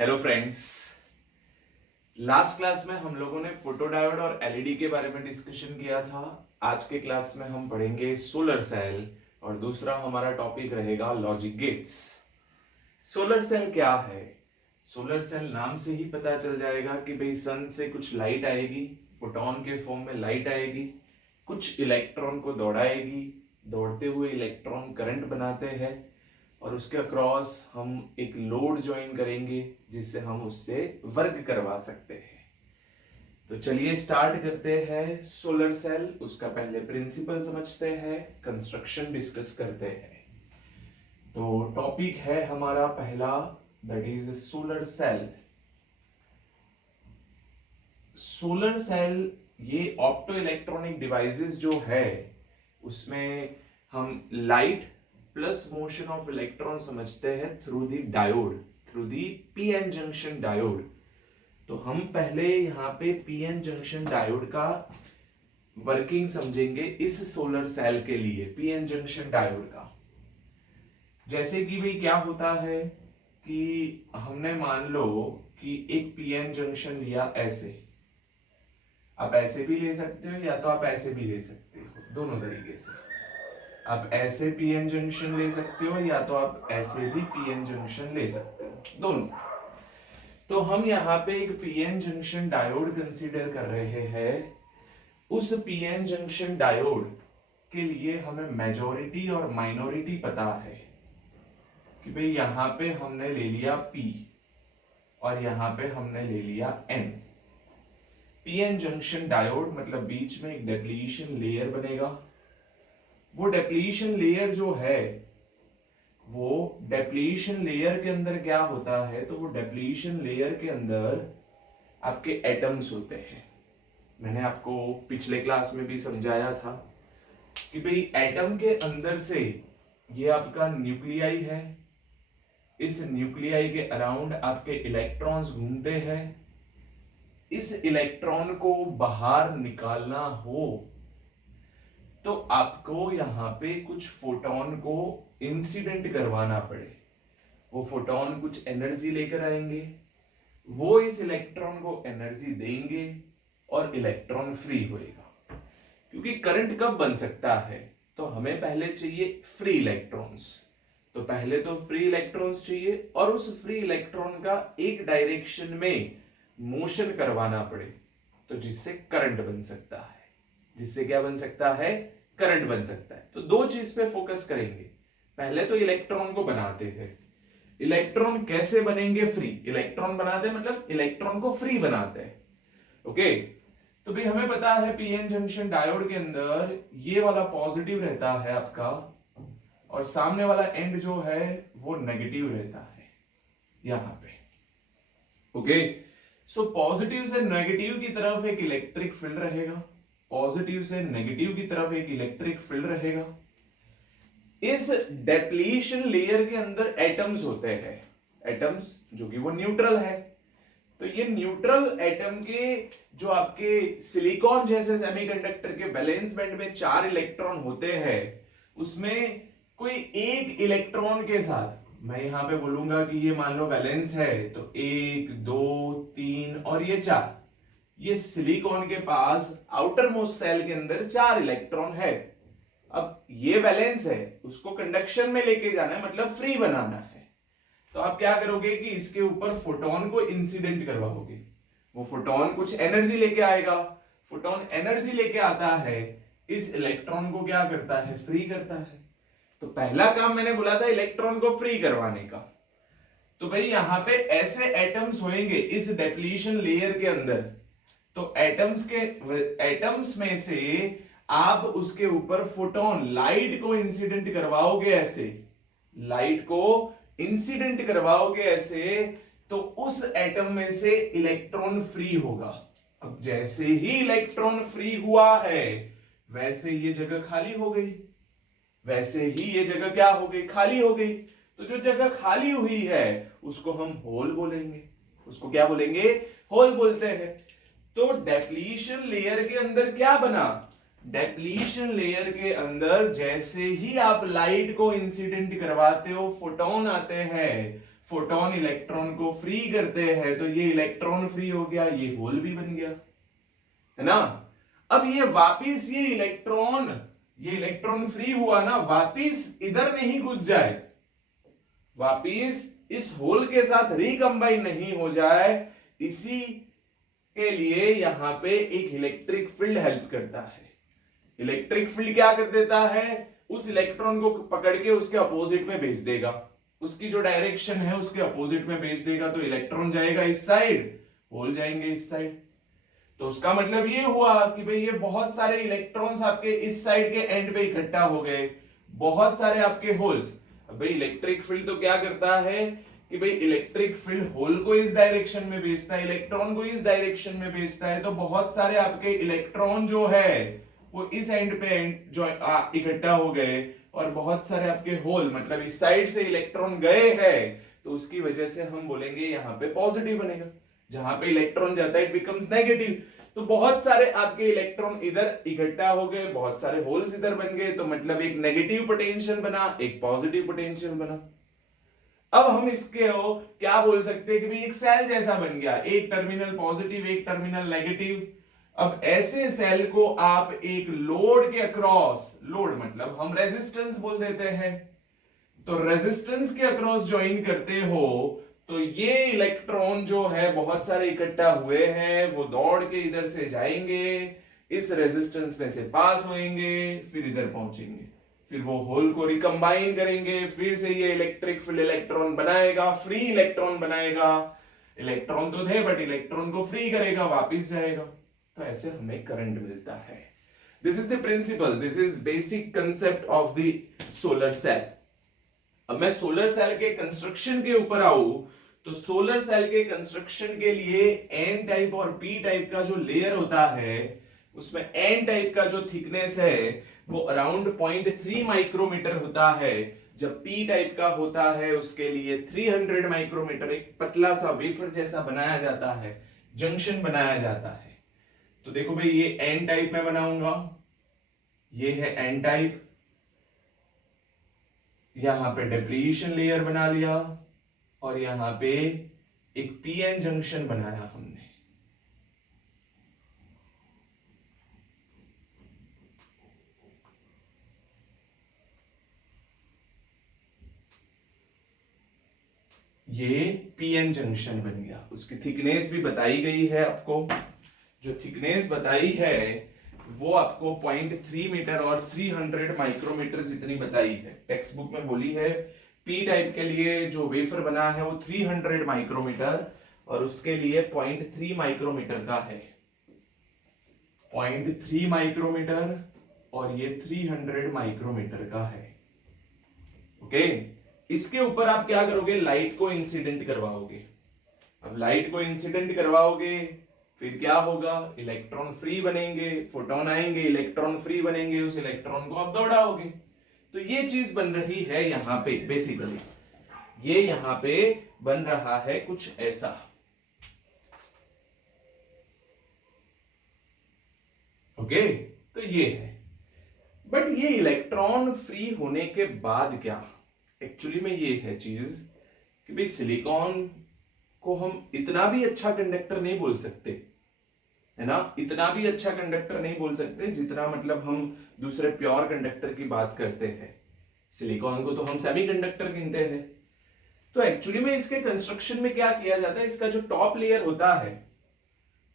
Hello friends. Last class में हम लोगों ने फोटोडायोड और एलईडी के बारे में डिस्कशन किया था। आज के क्लास में हम पढ़ेंगे सोलर सेल और दूसरा हमारा टॉपिक रहेगा लॉजिक गेट्स। सोलर सेल क्या है? सोलर सेल नाम से ही पता चल जाएगा कि भाई सन से कुछ लाइट आएगी, फोटोन के फॉर्म में लाइट आएगी, कुछ इलेक्ट्रॉन को दौड़ाएगी, दौड़ते हुए इलेक्ट्रॉन करंट बनाते हैं और उसके अक्रॉस हम एक लोड ज्वाइन करेंगे जिससे हम उससे वर्क करवा सकते हैं। तो चलिए स्टार्ट करते हैं सोलर सेल। उसका पहले प्रिंसिपल समझते हैं, कंस्ट्रक्शन डिस्कस करते हैं। तो टॉपिक है हमारा पहला, that is solar cell. Solar cell ये ऑप्टो इलेक्ट्रॉनिक डिवाइसेस जो है उसमें हम light plus motion of electron समझते हैं through the diode, through the PN junction diode. तो हम पहले यहाँ पे पीएन जंक्शन डायोड का वर्किंग समझेंगे इस सोलर सेल के लिए। पीएन जंक्शन डायोड का जैसे कि भाई क्या होता है कि हमने मान लो कि एक पीएन जंक्शन लिया ऐसे, आप ऐसे भी ले सकते हो या तो आप ऐसे भी ले सकते हो, दोनों तरीके से। आप ऐसे पीएन जंक्शन ले सकते हो या तो आप ऐसे भी पीएन जंक्शन ले सकते हो, दोनों। तो हम यहाँ पे एक पीएन जंक्शन डायोड कंसीडर कर रहे हैं। उस पीएन जंक्शन डायोड के लिए हमें मेजॉरिटी और माइनॉरिटी पता है कि भाई यहाँ पे हमने ले लिया P और यहाँ पे हमने ले लिया N। पीएन जंक्शन डायोड मतलब बीच में एक डिप्लीशन लेयर बनेगा। वो डिप्लीशन लेयर जो है, वो डिप्लीशन लेयर के अंदर क्या होता है, तो वो डिप्लीशन लेयर के अंदर आपके एटम्स होते हैं। मैंने आपको पिछले क्लास में भी समझाया था कि भाई एटम के अंदर से ये आपका न्यूक्लियाई है, इस न्यूक्लियाई के अराउंड आपके इलेक्ट्रॉन्स घूमते हैं। इस इलेक्ट्रॉन को बाहर निकालना हो तो आपको यहां पे कुछ फोटोन को इंसिडेंट करवाना पड़े। वो फोटोन कुछ एनर्जी लेकर आएंगे, वो इस इलेक्ट्रॉन को एनर्जी देंगे और इलेक्ट्रॉन फ्री होएगा। क्योंकि करंट कब बन सकता है, तो हमें पहले चाहिए फ्री इलेक्ट्रॉन्स। तो पहले तो फ्री इलेक्ट्रॉन्स चाहिए और उस फ्री इलेक्ट्रॉन का एक डायरेक्शन में मोशन करवाना पड़े, तो जिससे करंट बन सकता है। जिससे क्या बन सकता है? करंट बन सकता है। तो दो चीज पे फोकस करेंगे। पहले तो इलेक्ट्रॉन को बनाते हैं। इलेक्ट्रॉन कैसे बनेंगे? फ्री इलेक्ट्रॉन बनाते हैं, मतलब इलेक्ट्रॉन को फ्री बनाते हैं। ओके, तो भाई हमें पता है पीएन जंक्शन डायोड के अंदर ये वाला पॉजिटिव रहता है आपका और सामने वाला एंड जो है वो नेगेटिव रहता है यहां पे। ओके, सो पॉजिटिव से नेगेटिव की तरफ एक इलेक्ट्रिक फील्ड रहेगा, पॉजिटिव से नेगेटिव की तरफ एक इलेक्ट्रिक फील्ड रहेगा। इस डिप्लीशन लेयर के अंदर एटम्स होते हैं, एटम्स जो कि वो न्यूट्रल है। तो ये न्यूट्रल एटम के जो आपके सिलिकॉन जैसे सेमीकंडक्टर के वैलेंस बैंड में 4 इलेक्ट्रॉन होते हैं, उसमें कोई एक इलेक्ट्रॉन के साथ, मैं यहां पे बोलूंगा कि ये मान लो वैलेंस है, तो 1 2 3 और ये 4, ये सिलिकॉन के पास आउटर मोस्ट सेल के अंदर 4 इलेक्ट्रॉन है। अब ये वैलेंस है, उसको कंडक्शन में लेके जाना है, मतलब फ्री बनाना है। तो आप क्या करोगे कि इसके ऊपर फोटोन को इंसिडेंट करवाओगे। वो फोटोन कुछ एनर्जी लेके आएगा, फोटोन एनर्जी लेके आता है, इस इलेक्ट्रॉन को क्या करता है? फ्री करता है। तो पहला काम मैंने बोला था इलेक्ट्रॉन को फ्री करवाने का। तो भाई यहां पे ऐसे एटम्स होंगे इस डिप्लीशन लेयर के अंदर, तो एटम्स में से आप उसके ऊपर फोटोन लाइट को इंसिडेंट करवाओगे ऐसे, लाइट को इंसिडेंट करवाओगे ऐसे, तो उस एटम में से इलेक्ट्रॉन फ्री होगा। अब जैसे ही इलेक्ट्रॉन फ्री हुआ है वैसे ये जगह खाली हो गई, वैसे ही ये जगह क्या हो गई? खाली हो गई। तो जो जगह खाली हुई है उसको हम होल बोलेंगे। उसको क्या बोलेंगे? होल बोलते हैं। तो डिप्लीशन लेयर के अंदर क्या बना? डिप्लीशन लेयर के अंदर जैसे ही आप लाइट को इंसिडेंट करवाते हो, फोटोन आते हैं, फोटोन इलेक्ट्रॉन को फ्री करते हैं तो ये इलेक्ट्रॉन फ्री हो गया, ये होल भी बन गया, है ना। अब ये वापिस ये इलेक्ट्रॉन फ्री हुआ ना, वापिस इधर नहीं घुस जाए, वापिस इस होल के साथ रिकंबाइन नहीं हो जाए, इसी के लिए यहां पे एक इलेक्ट्रिक फील्ड हेल्प करता है। इलेक्ट्रिक फील्ड क्या कर देता है, उस इलेक्ट्रॉन को पकड़ के उसके अपोजिट में भेज देगा, उसकी जो डायरेक्शन है उसके अपोजिट में भेज देगा, तो इलेक्ट्रॉन जाएगा इस साइड, होल जाएंगे इस साइड। तो उसका मतलब ये हुआ कि भाई ये बहुत सारे इलेक्ट्रॉन्स आपके इस साइड के एंड पे इकट्ठा हो गए, बहुत सारे आपके होल्स। भाई इलेक्ट्रिक फील्ड तो क्या करता है कि भाई इलेक्ट्रिक फील्ड होल को इस डायरेक्शन में भेजता है, इलेक्ट्रॉन को इस डायरेक्शन में भेजता है, तो बहुत सारे आपके इलेक्ट्रॉन जो है वो इस एंड पे जो इकट्ठा हो गए, और बहुत सारे आपके होल मतलब इस साइड से इलेक्ट्रॉन गए हैं, तो उसकी वजह से हम बोलेंगे यहाँ पे पॉजिटिव बनेगा, जहां पे इलेक्ट्रॉन जाता है इट बिकम्स नेगेटिव। तो बहुत सारे आपके इलेक्ट्रॉन इधर इकट्ठा हो गए, बहुत सारे होल्स इधर बन गए, तो मतलब एक नेगेटिव पोटेंशियल बना, एक पॉजिटिव पोटेंशियल बना। अब हम इसके हो क्या बोल सकते हैं कि भाई एक सेल जैसा बन गया, एक टर्मिनल पॉजिटिव एक टर्मिनल नेगेटिव। अब ऐसे सेल को आप एक लोड के अक्रॉस, लोड मतलब हम रेजिस्टेंस बोल देते हैं, तो रेजिस्टेंस के अक्रॉस ज्वाइन करते हो, तो ये इलेक्ट्रॉन जो है बहुत सारे इकट्ठा हुए हैं, वो दौड़ के इधर से जाएंगे, इस रेजिस्टेंस में से पास होंगे, फिर इधर पहुंचेंगे, फिर वो होल को रिकंबाइन करेंगे, फिर से ये इलेक्ट्रिक फील्ड इलेक्ट्रॉन बनाएगा, फ्री इलेक्ट्रॉन बनाएगा, इलेक्ट्रॉन तो थे बट इलेक्ट्रॉन को फ्री करेगा, वापिस जाएगा, तो ऐसे हमें करंट मिलता है। This is the principle, this is basic concept of the solar cell. अब मैं सोलर सेल के कंस्ट्रक्शन के ऊपर आऊं, तो सोलर सेल के कंस्ट्रक्शन के लिए एन टाइप और पी टाइप का जो लेयर होता है, उसमें एन टाइप का जो थिकनेस है वो अराउंड 0.3 माइक्रोमीटर होता है, जब पी टाइप का होता है उसके लिए 300 माइक्रोमीटर, एक पतला सा वेफर जैसा बनाया जाता है, जंक्शन बनाया जाता है। तो देखो भाई ये एन टाइप में बनाऊंगा, ये है एन टाइप, यहां पे डिप्लीशन लेयर बना लिया, और यहां पे एक पीएन जंक्शन बनाया हमने। ये पीएन जंक्शन बन गया, उसकी थिकनेस भी बताई गई है आपको, जो थिकनेस बताई है वो आपको 0.3 मीटर और 300 माइक्रोमीटर जितनी बताई है, टेक्स्ट बुक में बोली है। पी टाइप के लिए जो वेफर बना है वो 300 माइक्रोमीटर, और उसके लिए 0.3 माइक्रोमीटर का है, 0.3 माइक्रोमीटर, और ये 300 माइक्रोमीटर का है। ओके, इसके ऊपर आप क्या करोगे, लाइट को इंसिडेंट करवाओगे। अब लाइट को इंसिडेंट करवाओगे, फिर क्या होगा, इलेक्ट्रॉन फ्री बनेंगे, फोटोन आएंगे, इलेक्ट्रॉन फ्री बनेंगे, उस इलेक्ट्रॉन को आप दौड़ाओगे। तो ये चीज बन रही है यहां पे, बेसिकली ये यहां पे बन रहा है कुछ ऐसा। ओके, तो ये है, बट ये इलेक्ट्रॉन फ्री होने के बाद क्या, एक्चुअली में ये है चीज कि भाई सिलिकॉन को हम इतना भी अच्छा कंडक्टर नहीं बोल सकते, है ना, इतना भी अच्छा कंडक्टर नहीं बोल सकते जितना मतलब हम दूसरे प्योर कंडक्टर की बात करते हैं। सिलिकॉन को तो हम सेमीकंडक्टर गिनते हैं। तो एक्चुअली में इसके कंस्ट्रक्शन में क्या किया जाता है, इसका जो टॉप लेयर होता है,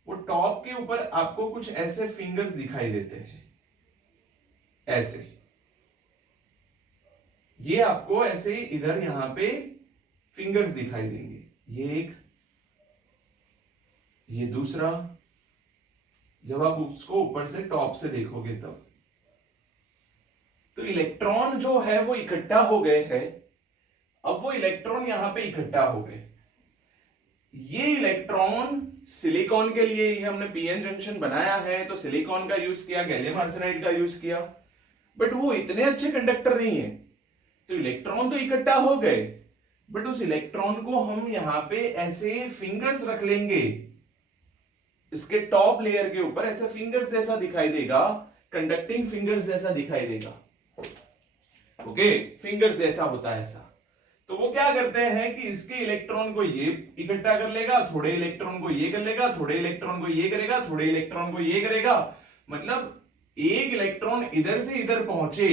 वो टॉप के ऊपर आपको कुछ ऐसे फिंगर्स दिखाई देते हैं, ऐसे, ये आपको ऐसे इधर यहां पे फिंगर्स दिखाई देंगे, ये एक, ये दूसरा, जब आप उसको ऊपर से टॉप से देखोगे तब, तो इलेक्ट्रॉन जो है वो इकट्ठा हो गए हैं। अब वो इलेक्ट्रॉन यहां पे इकट्ठा हो गए, ये इलेक्ट्रॉन सिलिकॉन के लिए ही हमने पीएन जंक्शन बनाया है, तो सिलिकॉन का यूज किया, गैलियम आर्सेनाइड का यूज किया, बट वो इतने अच्छे कंडक्टर नहीं है, तो इलेक्ट्रॉन तो इकट्ठा हो गए, बट उस इलेक्ट्रॉन को हम यहां पे ऐसे फिंगर्स रख लेंगे, इसके टॉप लेयर के ऊपर ऐसा फिंगर्स जैसा दिखाई देगा, कंडक्टिंग फिंगर्स जैसा दिखाई देगा। ओके, फिंगर्स जैसा होता है ऐसा, तो वो क्या करते हैं कि इसके इलेक्ट्रॉन को ये इकट्ठा कर लेगा, थोड़े इलेक्ट्रॉन को ये कर लेगा, थोड़े इलेक्ट्रॉन को ये करेगा, थोड़े इलेक्ट्रॉन को ये करेगा। मतलब एक इलेक्ट्रॉन इधर से इधर पहुंचे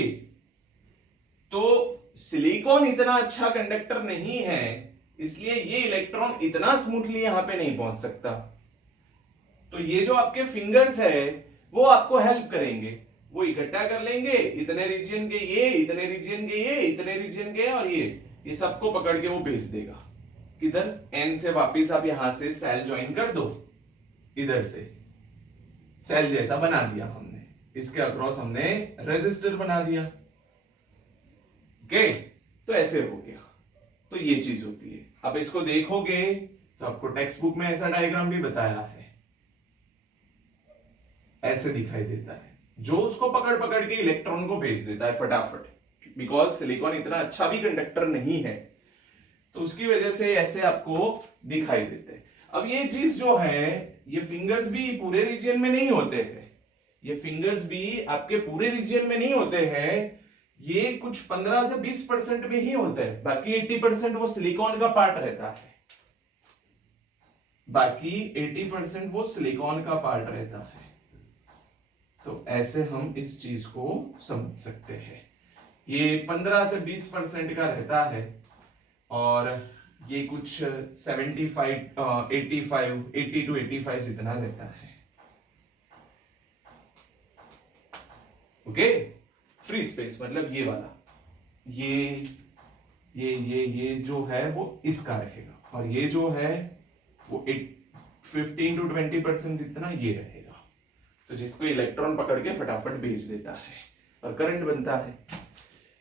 तो सिलिकॉन इतना अच्छा कंडक्टर नहीं है, इसलिए ये इलेक्ट्रॉन इतना स्मूथली यहां पे नहीं पहुंच सकता। तो ये जो आपके फिंगर्स है वो आपको हेल्प करेंगे, वो इकट्ठा कर लेंगे इतने रीजन के ये, इतने रीजन के ये, इतने रीजन के और ये सबको पकड़ के वो भेज देगा किधर, एन से वापिस आप यहां से सेल ज्वाइन कर दो, इधर से सेल जैसा बना दिया हमने, इसके अक्रॉस हमने रेजिस्टर बना दिया। ओके, तो ऐसे हो गया। तो ये चीज होती है। अब इसको देखोगे तो आपको टेक्स्ट बुक में ऐसा डायग्राम भी बताया है, ऐसे दिखाई देता है, जो उसको पकड़ पकड़ के इलेक्ट्रॉन को भेज देता है फटाफट, बिकॉज सिलिकॉन इतना अच्छा भी कंडक्टर नहीं है, तो उसकी वजह से ऐसे आपको दिखाई देते हैं। अब ये चीज जो है, ये फिंगर्स भी पूरे रीजन में नहीं होते हैं, ये फिंगर्स भी आपके पूरे रीजन में नहीं होते हैं, ये कुछ 15 से 20% में ही होता है, बाकी 80% वो सिलिकॉन का पार्ट रहता है, बाकी 80% वो सिलिकॉन का पार्ट रहता है। तो ऐसे हम इस चीज को समझ सकते हैं, ये 15 से 20% का रहता है और ये कुछ 75 85 80 to 85 जितना रहता है। ओके, फ्री स्पेस मतलब ये वाला, ये जो है वो इसका रहेगा, और ये जो है वो 15 to 20% जितना ये रहेगा, तो जिसको इलेक्ट्रॉन पकड़ के फटाफट भेज देता है और करंट बनता है।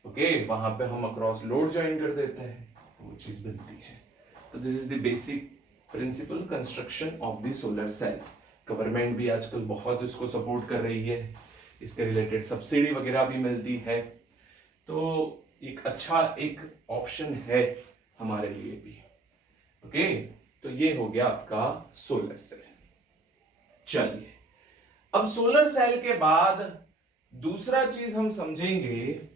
ओके, वहां पे हम अक्रॉस लोड ज्वाइन कर देते हैं, वो चीज बनती है। तो this is the basic principle construction of the solar cell. Government भी आजकल बहुत इसको सपोर्ट कर रही है, इसके रिलेटेड सब्सिडी वगैरह भी मिलती है, तो एक अच्छा एक ऑप्शन है हमारे लिए भी। ओके, तो ये हो गया आपका सोलर सेल। चलिए, अब सोलर सेल के बाद दूसरा चीज हम समझेंगे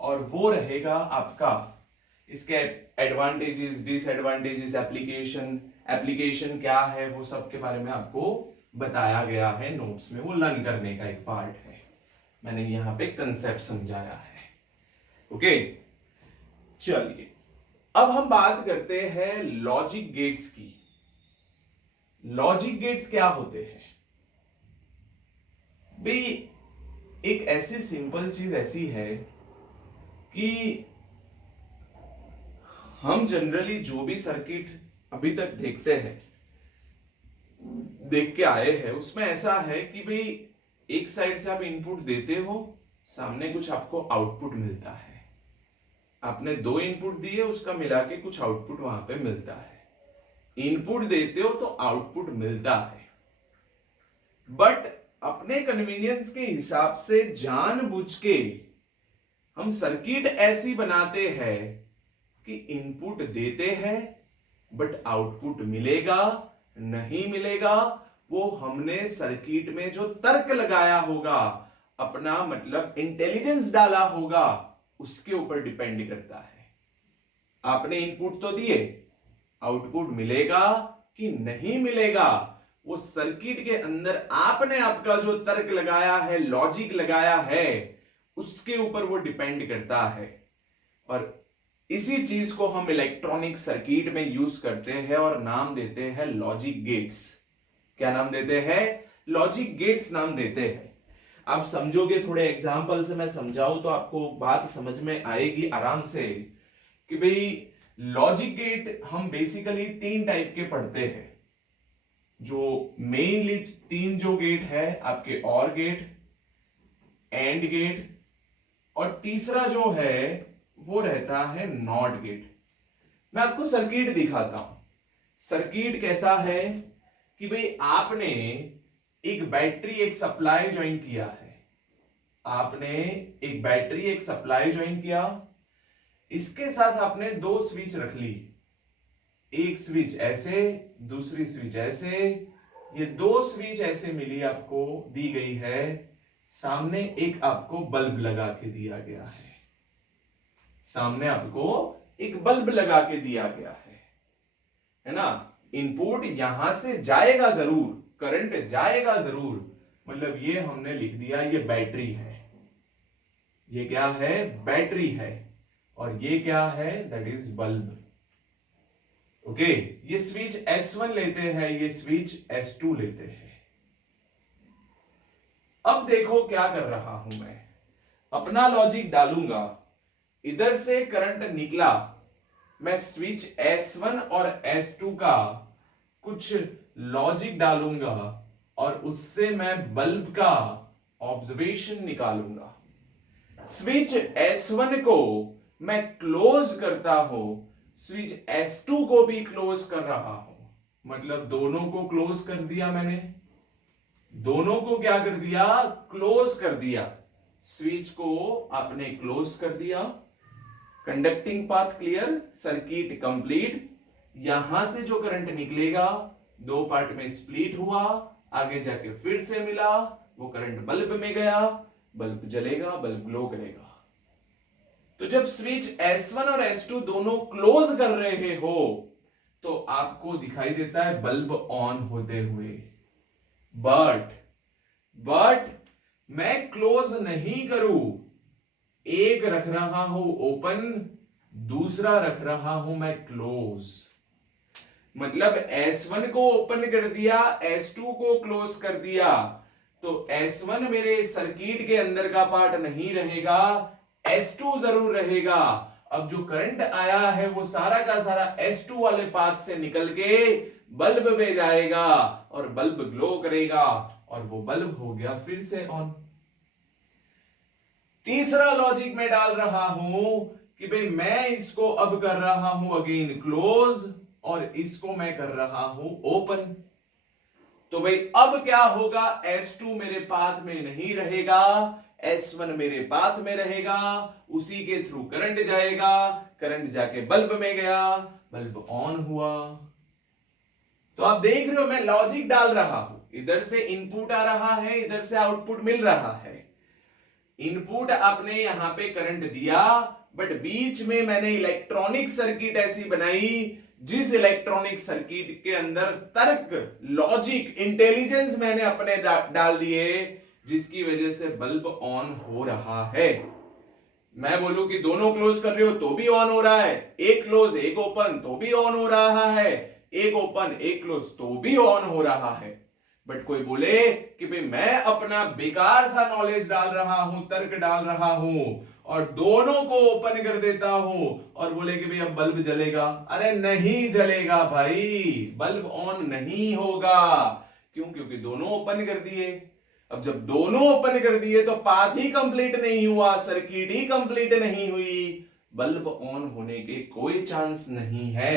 और वो रहेगा आपका इसके एडवांटेजेस, डिसएडवांटेजेस, एप्लीकेशन क्या है, वो सब के बारे में आपको बताया गया है नोट्स में, वो लर्न करने का एक पार्ट है, मैंने यहां पे कंसेप्ट समझाया है। ओके, चलिए अब हम बात करते हैं लॉजिक गेट्स की। लॉजिक गेट्स क्या होते हैं भाई? एक ऐसी सिंपल चीज ऐसी है कि हम जनरली जो भी सर्किट अभी तक देखते हैं, देख के आए हैं, उसमें ऐसा है कि भाई एक साइड से आप इनपुट देते हो, सामने कुछ आपको आउटपुट मिलता है, आपने 2 इनपुट दिए, उसका मिला के कुछ आउटपुट वहां पे मिलता है। इनपुट देते हो तो आउटपुट मिलता है, बट अपने कन्वीनियंस के हिसाब से जानबूझ के हम सर्किट ऐसी बनाते हैं कि इनपुट देते हैं बट आउटपुट मिलेगा नहीं मिलेगा, वो हमने सर्किट में जो तर्क लगाया होगा, अपना मतलब इंटेलिजेंस डाला होगा, उसके ऊपर डिपेंड करता है। आपने इनपुट तो दिए, आउटपुट मिलेगा कि नहीं मिलेगा, वो सर्किट के अंदर आपने आपका जो तर्क लगाया है, लॉजिक लगाया है, उसके ऊपर वो डिपेंड करता है। और इसी चीज को हम इलेक्ट्रॉनिक सर्किट में यूज करते हैं और नाम देते हैं लॉजिक गेट्स। क्या नाम देते हैं? लॉजिक गेट्स नाम देते हैं। आप समझोगे, थोड़े एग्जांपल से मैं समझाऊं तो आपको बात समझ में आएगी आराम से कि भाई लॉजिक गेट हम बेसिकली 3 टाइप के पढ़ते हैं। जो मेनली 3 जो गेट है आपके, और गेट, एंड गेट, और तीसरा जो है वो रहता है नॉट गेट। मैं आपको सर्किट दिखाता हूं। सर्किट कैसा है कि भाई आपने एक बैटरी, एक सप्लाई ज्वाइन किया है, आपने एक बैटरी, एक सप्लाई ज्वाइन किया, इसके साथ आपने 2 स्विच रख ली, एक स्विच ऐसे, दूसरी स्विच ऐसे, ये 2 स्विच ऐसे मिली आपको, दी गई है, सामने एक आपको बल्ब लगा के दिया गया है, सामने आपको एक बल्ब लगा के दिया गया है ना। इनपुट यहां से जाएगा जरूर, करंट जाएगा जरूर, मतलब ये हमने लिख दिया ये बैटरी है, ये क्या है, बैटरी है, और ये क्या है, दैट इज बल्ब। ओके, ये स्विच S1 लेते हैं, ये स्विच S2 लेते हैं। अब देखो क्या कर रहा हूं मैं, अपना लॉजिक डालूंगा, इधर से करंट निकला, मैं स्विच S1 और S2 का कुछ लॉजिक डालूंगा और उससे मैं बल्ब का ऑब्जर्वेशन निकालूंगा। स्विच S1 को मैं क्लोज करता हूं, स्विच S2 को भी क्लोज कर रहा हूं, मतलब दोनों को क्लोज कर दिया मैंने, दोनों को क्या कर दिया, क्लोज कर दिया। स्विच को आपने क्लोज कर दिया, conducting path clear, circuit complete. यहां से जो करंट निकलेगा दो पार्ट में स्प्लिट हुआ, आगे जाके फिर से मिला, वो करंट बल्ब में गया, बल्ब जलेगा, बल्ब ग्लो करेगा। तो जब स्विच S1 और S2 दोनों क्लोज कर रहे हो तो आपको दिखाई देता है बल्ब ऑन होते हुए, बट मैं क्लोज नहीं करूं, एक रख रहा हूं ओपन, दूसरा रख रहा हूं मैं क्लोज। मतलब S1 को ओपन कर दिया, S2 को क्लोज कर दिया, तो S1 मेरे सर्किट के अंदर का पार्ट नहीं रहेगा, S2 जरूर रहेगा। अब जो करंट आया है वो सारा का सारा S2 वाले पाथ से निकल के बल्ब में जाएगा और बल्ब ग्लो करेगा और वो बल्ब हो गया फिर से ऑन। तीसरा लॉजिक मैं डाल रहा हूं कि भाई मैं इसको अब कर रहा हूं अगेन क्लोज और इसको मैं कर रहा हूं ओपन। तो भाई अब क्या होगा, S2 मेरे पाथ में नहीं रहेगा, S1 मेरे पाथ में रहेगा, उसी के थ्रू करंट जाएगा, करंट जाके बल्ब में गया, बल्ब ऑन हुआ। तो आप देख रहे हो मैं लॉजिक डाल रहा हूं, इधर से इनपुट आ रहा है, इधर से आउटपुट मिल रहा है। इनपुट आपने यहां पे करंट दिया, बट बीच में मैंने इलेक्ट्रॉनिक सर्किट ऐसी बनाई जिस इलेक्ट्रॉनिक सर्किट के अंदर तर्क, लॉजिक, इंटेलिजेंस मैंने अपने डाल दिए, जिसकी वजह से बल्ब ऑन हो रहा है। मैं बोलूं कि दोनों क्लोज कर रहे हो तो भी ऑन हो रहा है, एक क्लोज एक ओपन तो भी ऑन हो रहा है, एक ओपन एक क्लोज तो भी ऑन हो रहा है। बट कोई बोले कि भाई मैं अपना बेकार सा नॉलेज डाल रहा हूं, तर्क डाल रहा हूं और दोनों को ओपन कर देता हूं और बोले कि भाई अब बल्ब जलेगा, अरे नहीं जलेगा भाई, बल्ब ऑन नहीं होगा। क्यों? क्योंकि दोनों ओपन कर दिए। अब जब दोनों ओपन कर दिए तो पाथ ही कंप्लीट नहीं हुआ, सर्किट ही कंप्लीट नहीं हुई, बल्ब ऑन होने के कोई चांस नहीं है,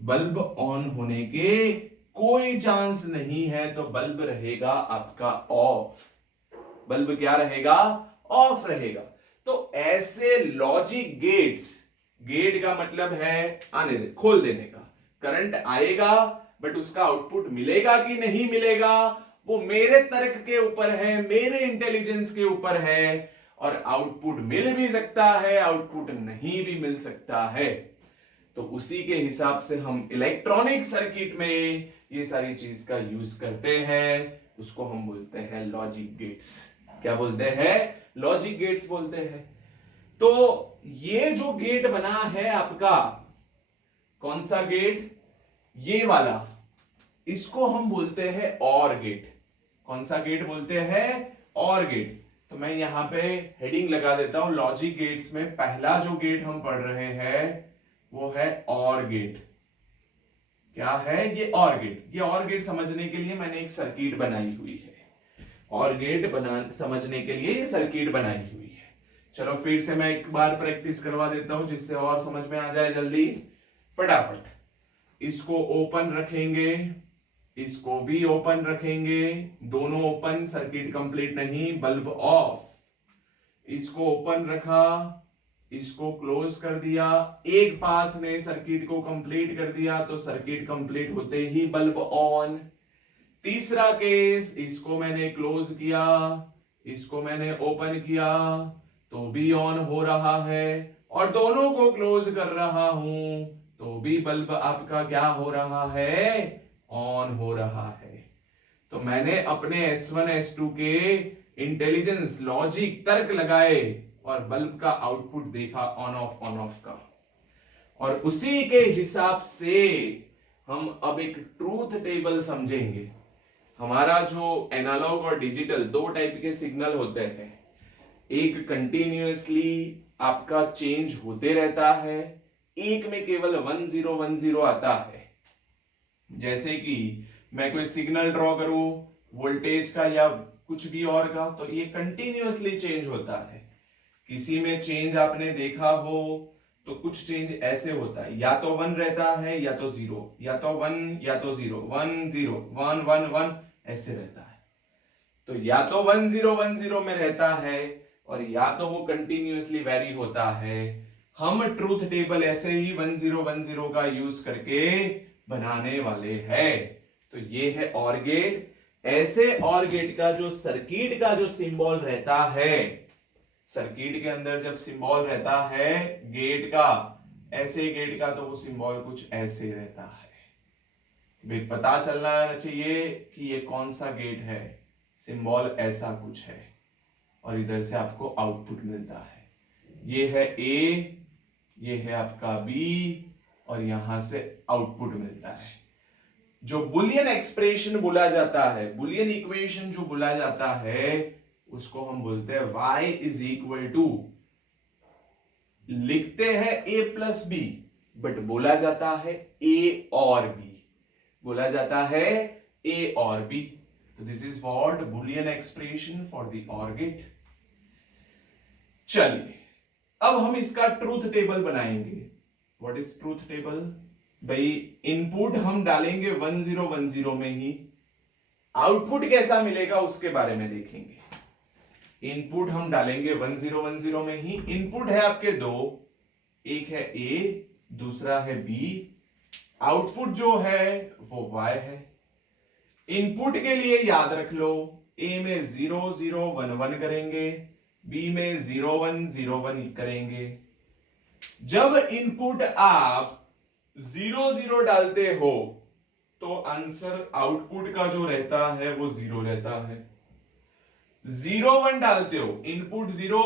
बल्ब ऑन होने के कोई चांस नहीं है। तो बल्ब रहेगा आपका ऑफ, बल्ब क्या रहेगा, ऑफ रहेगा। तो ऐसे लॉजिक गेट्स, गेट का मतलब है आने दे, खोल देने का, करंट आएगा बट उसका आउटपुट मिलेगा कि नहीं मिलेगा वो मेरे तर्क के ऊपर है, मेरे इंटेलिजेंस के ऊपर है, और आउटपुट मिल भी सकता है, आउटपुट नहीं भी मिल सकता है। तो उसी के हिसाब से हम इलेक्ट्रॉनिक सर्किट में ये सारी चीज का यूज करते हैं, उसको हम बोलते हैं लॉजिक गेट्स। क्या बोलते हैं? लॉजिक गेट्स बोलते हैं। तो ये जो गेट बना है आपका, कौन सा गेट, ये वाला, इसको हम बोलते हैं और गेट। कौन सा गेट बोलते हैं? और गेट। तो मैं यहां पे हेडिंग लगा देता हूं, लॉजिक गेट्स में पहला जो गेट हम पढ़ रहे हैं वो है और गेट। क्या है ये? और गेट। ये और गेट समझने के लिए मैंने एक सर्किट बनाई हुई है, और गेट समझने के लिए ये सर्किट बनाई हुई है। चलो फिर से मैं एक बार प्रैक्टिस करवा देता हूं जिससे और समझ में आ जाए जल्दी फटाफट। इसको ओपन रखेंगे, इसको भी ओपन रखेंगे, दोनों ओपन, सर्किट कंप्लीट नहीं, बल्ब ऑफ। इसको ओपन रखा, इसको क्लोज कर दिया, एक पाथ ने सर्किट को कंप्लीट कर दिया तो सर्किट कंप्लीट होते ही बल्ब ऑन। तीसरा केस, इसको मैंने क्लोज किया, इसको मैंने ओपन किया तो भी ऑन हो रहा है, और दोनों को क्लोज कर रहा हूं तो भी बल्ब आपका क्या हो रहा है, ऑन हो रहा है। तो मैंने अपने S1 S2 के इंटेलिजेंस, लॉजिक, तर्क लगाए और बल्ब का आउटपुट देखा ऑन ऑफ का, और उसी के हिसाब से हम अब एक ट्रूथ टेबल समझेंगे। हमारा जो एनालॉग और डिजिटल दो टाइप के सिग्नल होते हैं, एक कंटिन्यूअसली आपका चेंज होते रहता है, एक में केवल 1010 आता है। जैसे कि मैं कोई सिग्नल ड्रॉ करूं वोल्टेज का या कुछ भी और का, तो ये कंटिन्यूअसली चेंज होता है। किसी में चेंज आपने देखा हो तो कुछ चेंज ऐसे होता है, या तो 1 रहता है या तो 0, या तो 1 या तो 0, 1 0 1 1 1 ऐसे रहता है। तो या तो 1010 में रहता है और या तो वो कंटिन्यूअसली वेरी होता है। हम ट्रूथ टेबल ऐसे ही 1010 का यूज करके बनाने वाले हैं। तो ये है OR गेट। ऐसे OR गेट का जो सर्किट का जो सिंबल रहता है, सर्किट के अंदर जब सिंबल रहता है गेट का, ऐसे गेट का, तो वो सिंबल कुछ ऐसे रहता है। भाई पता चलना चाहिए कि ये कौन सा गेट है, सिंबल ऐसा कुछ है, और इधर से आपको आउटपुट मिलता है। ये है A, ये है आपका B, और यहां से आउटपुट मिलता है। जो बुलियन एक्सप्रेशन बोला जाता है, बुलियन इक्वेशन जो बोला जाता है, उसको हम बोलते हैं y इज इक्वल टू, लिखते हैं a प्लस बी, बट बोला जाता है a और b, बोला जाता है a और b। तो this is what Boolean expression for the OR gate. चलिए अब हम इसका ट्रूथ टेबल बनाएंगे। What is truth table? भाई इनपुट हम डालेंगे 1010 में ही, आउटपुट कैसा मिलेगा उसके बारे में देखेंगे। इनपुट हम डालेंगे 1010 में ही। इनपुट है आपके दो, एक है A, दूसरा है B। आउटपुट जो है वो Y है। इनपुट के लिए याद रख लो, A में 0 0 1 1 करेंगे, B में 0 1 0 1 करेंगे। जब इनपुट आप 0 0 डालते हो तो आंसर आउटपुट का जो रहता है वो 0 रहता है। 0 1 डालते हो, इनपुट 0,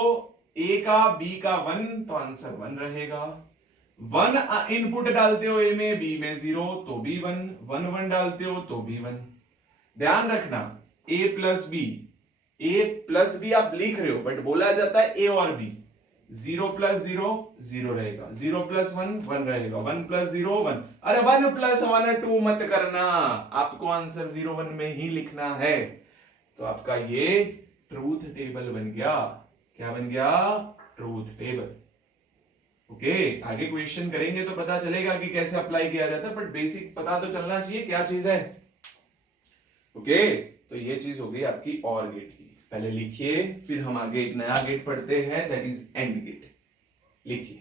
A का B का 1, तो आंसर 1 रहेगा। 1 इनपुट डालते हो A में, B में 0, तो भी 1, 1 1 डालते हो तो भी 1। ध्यान रखना A प्लस बी आप लिख रहे हो, बट बोला जाता है A और B। 0 प्लस 0 0 रहेगा, 0 प्लस 1 1 रहेगा, 1 प्लस 0 1। अरे 1 प्लस 1 2 मत करना, आपको आंसर 0 1 में ही लिखना है। तो आपका ये ट्रूथ टेबल बन गया। क्या बन गया? Truth table. ओके, आगे क्वेश्चन करेंगे तो पता चलेगा कि कैसे अप्लाई किया जाता है, बट बेसिक पता तो चलना चाहिए क्या चीज है। ओके, तो ये चीज हो गई आपकी OR गेट की। पहले लिखिए, फिर हम आगे एक नया गेट पढ़ते हैं, दैट इज AND गेट। लिखिए।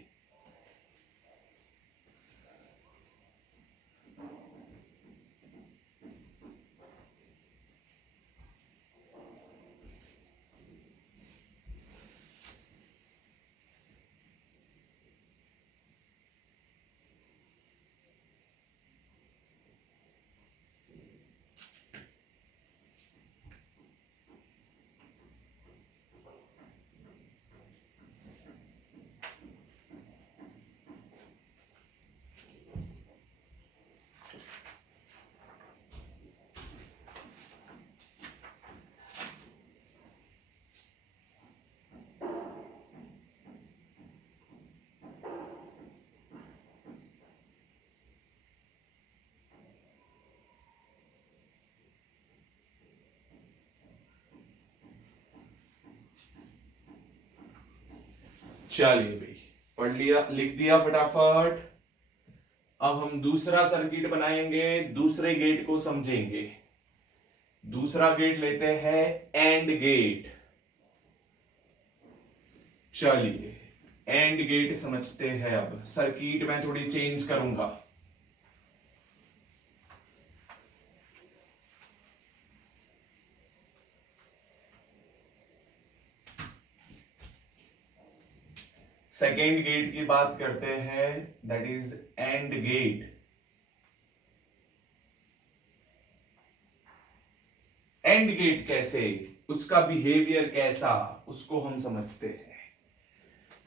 चलिए भाई, पढ़ लिया, लिख दिया फटाफट। अब हम दूसरा सर्किट बनाएंगे, दूसरे गेट को समझेंगे। दूसरा गेट लेते हैं AND गेट। चलिए AND गेट समझते हैं। अब सर्किट मैं थोड़ी चेंज करूंगा। सेकेंड गेट की बात करते हैं, that is and gate. And gate कैसे, उसका बिहेवियर कैसा, उसको हम समझते हैं।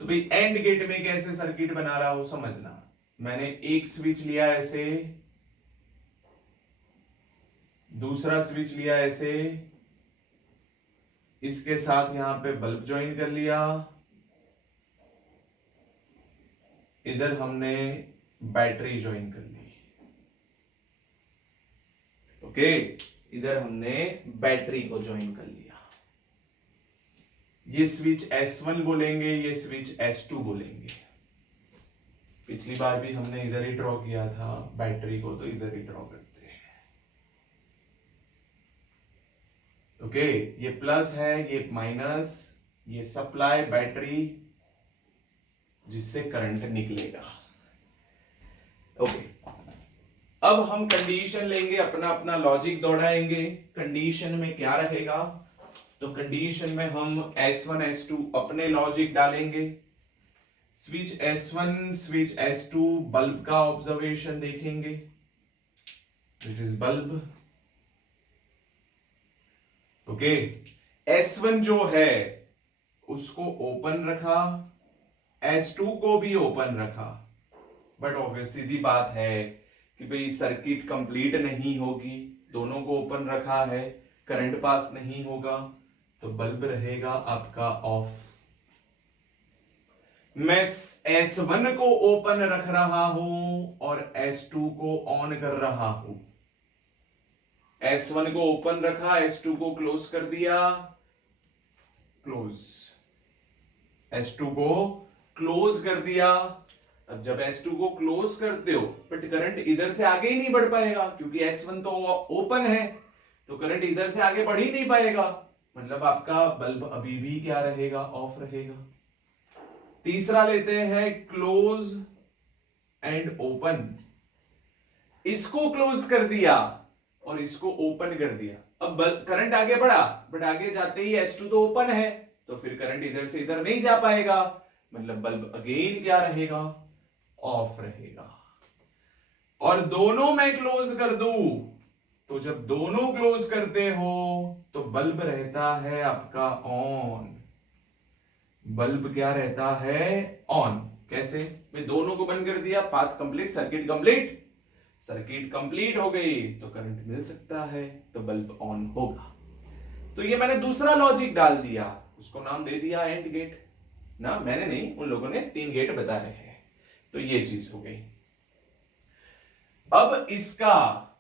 तो भाई एंड गेट में कैसे सर्किट बना रहा हो समझना। मैंने एक स्विच लिया ऐसे, दूसरा स्विच लिया ऐसे, इसके साथ यहां पे बल्ब ज्वाइन कर लिया, इधर हमने बैटरी ज्वाइन कर ली। ओके, इधर हमने बैटरी को ज्वाइन कर लिया। ये स्विच S1 बोलेंगे, ये स्विच S2 बोलेंगे। पिछली बार भी हमने इधर ही ड्रॉ किया था बैटरी को, तो इधर ही ड्रॉ करते हैं। ओके, ये प्लस है, ये माइनस, ये सप्लाई बैटरी जिससे करंट निकलेगा। ओके, अब हम कंडीशन लेंगे, अपना अपना लॉजिक दौड़ाएंगे। कंडीशन में क्या रहेगा, तो कंडीशन में हम S1 S2 अपने लॉजिक डालेंगे। Switch S1 switch S2 bulb का ऑब्जर्वेशन देखेंगे। This is bulb. Okay, S1 जो है उसको ओपन रखा, S2 को भी ओपन रखा, बट ऑब्वियस सीधी बात है कि भाई सर्किट कंप्लीट नहीं होगी, दोनों को ओपन रखा है, करंट पास नहीं होगा, तो बल्ब रहेगा आपका ऑफ। मैं S1 को ओपन रख रहा हूं और S2 को ऑन कर रहा हूं। S1 को ओपन रखा, S2 को क्लोज कर दिया, क्लोज। S2 को क्लोज कर दिया। अब जब S2 को क्लोज करते हो, बट करंट इधर से आगे ही नहीं बढ़ पाएगा क्योंकि S1 तो ओपन है, तो करंट इधर से आगे बढ़ ही नहीं पाएगा, मतलब आपका बल्ब अभी भी क्या रहेगा, ऑफ रहेगा। तीसरा लेते हैं क्लोज एंड ओपन। इसको क्लोज कर दिया और इसको ओपन कर दिया। अब करंट आगे बढ़ा, बट आगे जाते ही S2 तो ओपन है, तो फिर करंट इधर से इधर नहीं जा पाएगा, मतलब बल्ब अगेन क्या रहेगा, ऑफ रहेगा। और दोनों मैं क्लोज कर दूं, तो जब दोनों क्लोज करते हो तो बल्ब रहता है आपका ऑन। बल्ब क्या रहता है, ऑन। कैसे, मैं दोनों को बंद कर दिया, path complete, circuit complete. Circuit complete हो गई तो करंट मिल सकता है, तो बल्ब ऑन होगा। तो ये मैंने दूसरा लॉजिक डाल दिया, उसको नाम दे दिया एंड गेट ना, मैंने नहीं, उन लोगों ने 3 गेट बता रहे हैं। तो ये चीज हो गई। अब इसका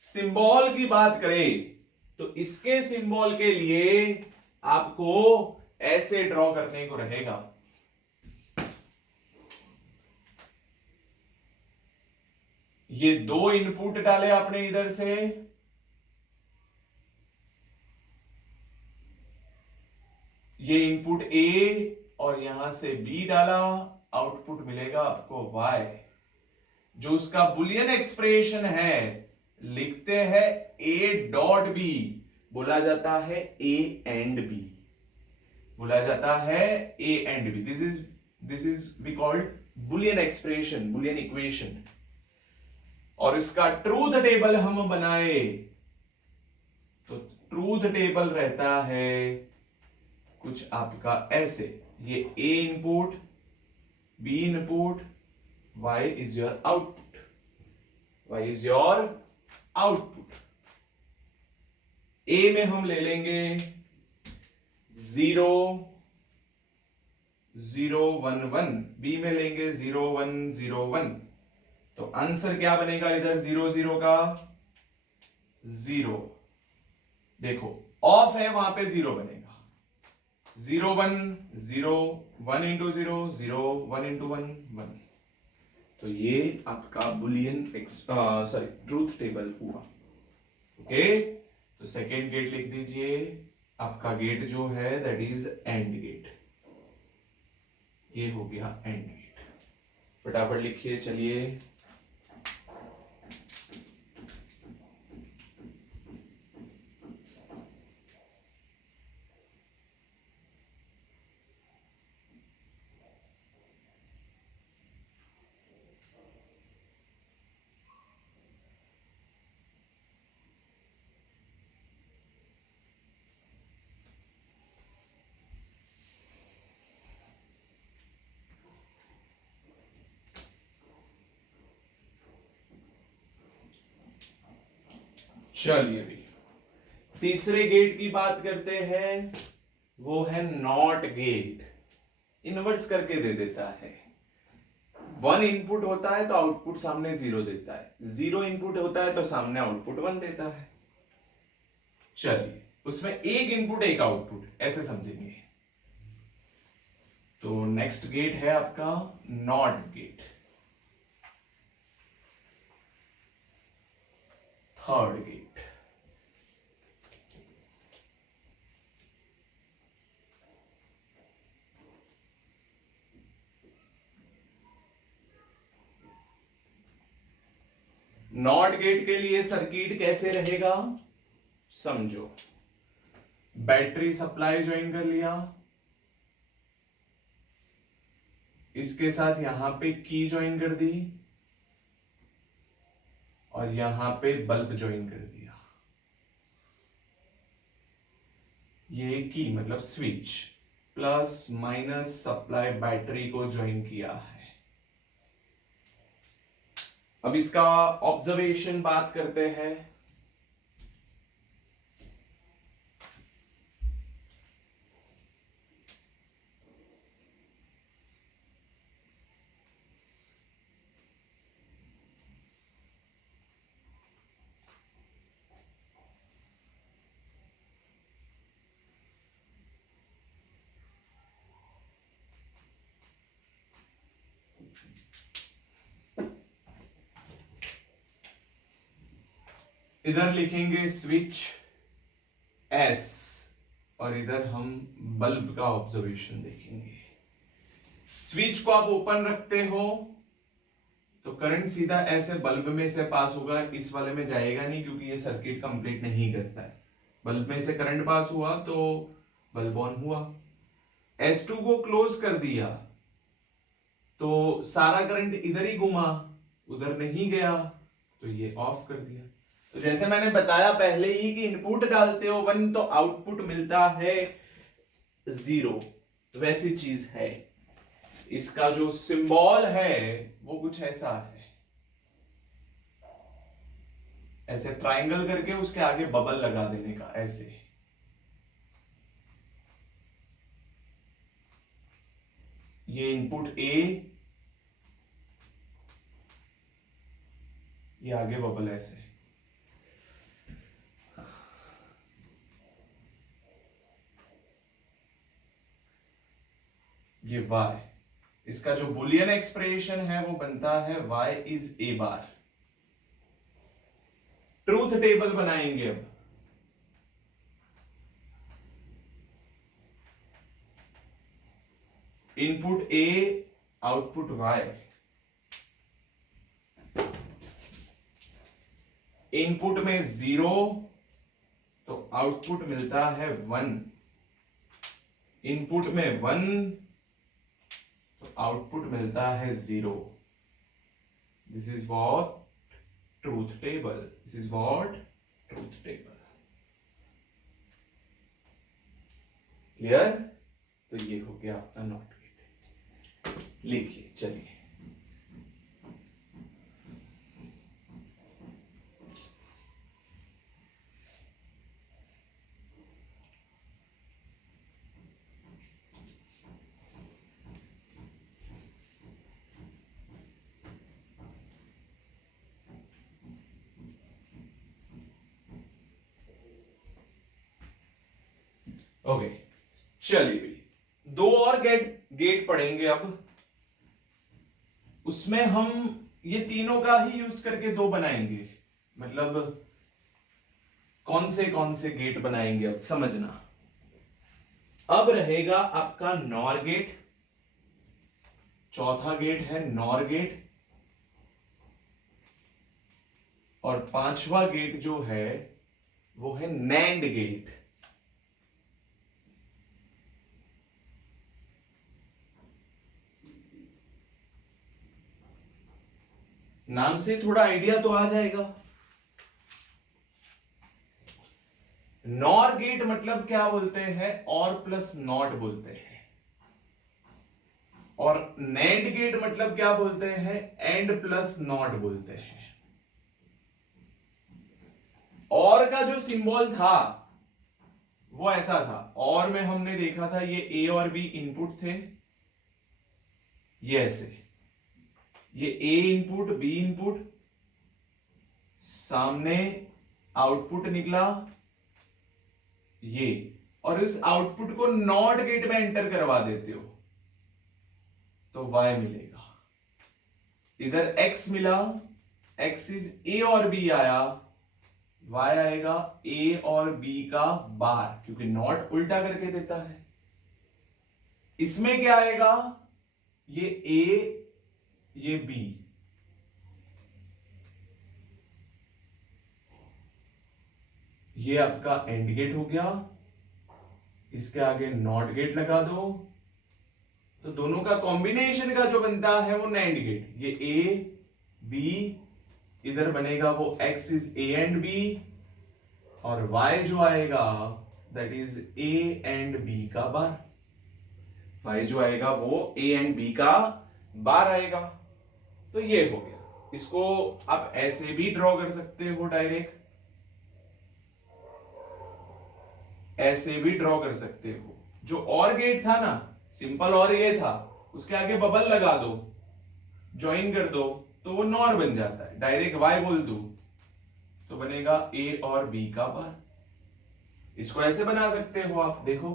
सिंबल की बात करें तो इसके सिंबल के लिए आपको ऐसे ड्रॉ करने को रहेगा। ये 2 इनपुट डाले आपने इधर से, ये इनपुट A और यहां से B डाला, आउटपुट मिलेगा आपको Y। जो उसका बुलियन एक्सप्रेशन है, लिखते हैं A.B, बोला जाता है A एंड B, बोला जाता है A and B। This is we called Boolean expression, Boolean equation. और इसका ट्रूथ टेबल हम बनाए तो ट्रूथ टेबल रहता है कुछ आपका ऐसे, ये A input, B input, Y is your output, Y is your output. A में हम ले लेंगे 0 0 1 1, B में लेंगे 0 1 0 1। तो आंसर क्या बनेगा इधर 0 0 का, 0। देखो ऑफ है, वहां पे 0 बनेगा। 0 1 0 1 इंटू 0 0 1 इंटू 1 1। तो ये आपका बुलियन सॉरी ट्रूथ टेबल हुआ। ओके, तो सेकेंड गेट लिख दीजिए। आपका गेट जो है दैट इज एंड गेट, ये हो गया एंड गेट। फटाफट लिखिए, चलिए। चलिए भी तीसरे गेट की बात करते हैं, वो है नॉट गेट। इन्वर्स करके दे देता है। 1 इनपुट होता है तो आउटपुट सामने 0 देता है, 0 इनपुट होता है तो सामने आउटपुट 1 देता है। चलिए उसमें एक इनपुट एक आउटपुट ऐसे समझेंगे। तो नेक्स्ट गेट है आपका not gate, third gate. Not gate के लिए सर्किट कैसे रहेगा समझो। बैटरी सप्लाई ज्वाइन कर लिया, इसके साथ यहां पे की ज्वाइन कर दी और यहां पे बल्ब ज्वाइन कर दिया। ये की मतलब switch plus minus supply battery को ज्वाइन किया है। अब इसका ऑब्जर्वेशन बात करते हैं। इधर लिखेंगे स्विच एस और इधर हम बल्ब का ऑब्जर्वेशन देखेंगे। स्विच को आप ओपन रखते हो तो करंट सीधा ऐसे बल्ब में से पास होगा, इस वाले में जाएगा नहीं क्योंकि ये सर्किट कंप्लीट नहीं करता है। बल्ब में से करंट पास हुआ तो बल्ब ऑन हुआ। S2 को क्लोज कर दिया तो सारा करंट इधर ही घुमा, उधर नहीं गया, तो ये ऑफ कर दिया। तो जैसे मैंने बताया पहले ही कि इनपुट डालते हो 1 तो आउटपुट मिलता है 0, वैसी चीज है। इसका जो सिंबल है वो कुछ ऐसा है, ऐसे ट्रायंगल करके उसके आगे बबल लगा देने का, ऐसे। ये इनपुट ए, ये आगे बबल ऐसे। ये y, इसका जो बुलियन एक्सप्रेशन है वो बनता है y is a bar. Truth table बनाएंगे अब। Input a, output y। Input में 0 तो आउटपुट मिलता है 1। इनपुट में 1 तो आउटपुट मिलता है 0। This is what truth table, this is what truth table. Clear? तो ये हो गया आपका नॉट गेट। लिखिए चलिए। ओके चलिए भाई, दो और गेट पढ़ेंगे अब। उसमें हम ये तीनों का ही यूज करके दो बनाएंगे। मतलब कौन से गेट बनाएंगे अब समझना। अब रहेगा आपका नॉर गेट, चौथा गेट है नॉर गेट, और पांचवा गेट जो है वो है नैंड गेट। नाम से थोड़ा आइडिया तो आ जाएगा। नॉर गेट मतलब क्या बोलते हैं, और प्लस नॉट बोलते हैं। और नैंड गेट मतलब क्या बोलते हैं, एंड प्लस नॉट बोलते हैं। और का जो सिंबल था वो ऐसा था, और में हमने देखा था ये ए और बी इनपुट थे, ये ऐसे, ये ए इनपुट बी इनपुट, सामने आउटपुट निकला ये, और इस आउटपुट को नॉट गेट में एंटर करवा देते हो तो y मिलेगा। इधर x मिला, x इज a और b आया, y आएगा a और b का बार, क्योंकि नॉट उल्टा करके देता है। इसमें क्या आएगा, ये a ये b, ये आपका एंड गेट हो गया, इसके आगे नॉट गेट लगा दो, तो दोनों का कॉम्बिनेशन का जो बनता है वो नैंड गेट, ये a b, इधर बनेगा वो x is a and b, और y जो आएगा that is a and b का बार, y जो आएगा वो a एंड b का बार आएगा। तो ये हो गया, इसको आप ऐसे भी ड्रॉ कर सकते हो डायरेक्ट, ऐसे भी ड्रॉ कर सकते हो। जो और गेट था ना, सिंपल और ये था, उसके आगे बबल लगा दो, ज्वाइन कर दो, तो वो नॉर बन जाता है। डायरेक्ट y बोल दो तो बनेगा a और b का बार। इसको ऐसे बना सकते हो आप, देखो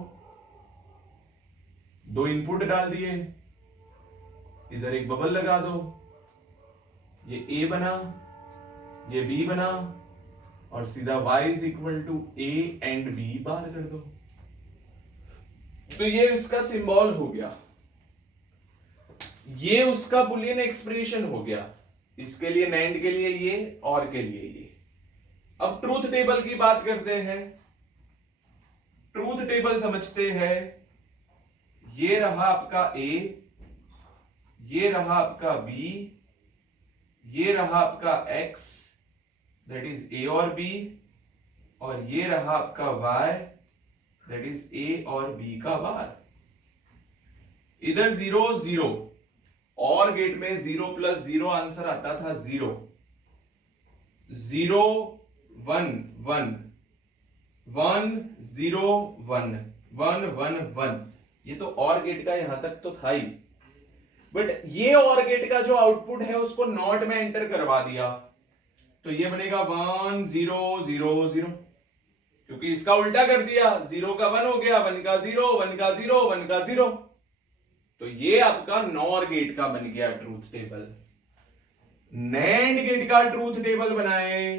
दो इनपुट डाल दिए, इधर एक बबल लगा दो, ये a बना, ये b बना, और सीधा y is equal to a and b bar कर दो। तो ये उसका सिंबल हो गया, ये उसका बुलियन एक्सप्रेशन हो गया। इसके लिए नैंड के लिए ये, और के लिए ये। अब ट्रूथ टेबल की बात करते हैं, ट्रूथ टेबल समझते हैं। ये रहा आपका a, ये रहा आपका b, ये रहा आपका x दैट इज a और b, और ये रहा आपका y दैट इज a और b का बार। इधर 0 0, और गेट में 0 प्लस 0 आंसर आता था 0, 0 1 1 1 0 1 1 1 1। ये तो और गेट का यहां तक तो था ही, बट ये और गेट का जो आउटपुट है उसको नॉट में एंटर करवा दिया, तो ये बनेगा 1 0 0 0, क्योंकि इसका उल्टा कर दिया, 0 का 1 हो गया, 1 का 0, 1 का 0, 1 का 0। तो ये आपका नॉर गेट का बन गया ट्रूथ टेबल। नैंड गेट का ट्रूथ टेबल बनाए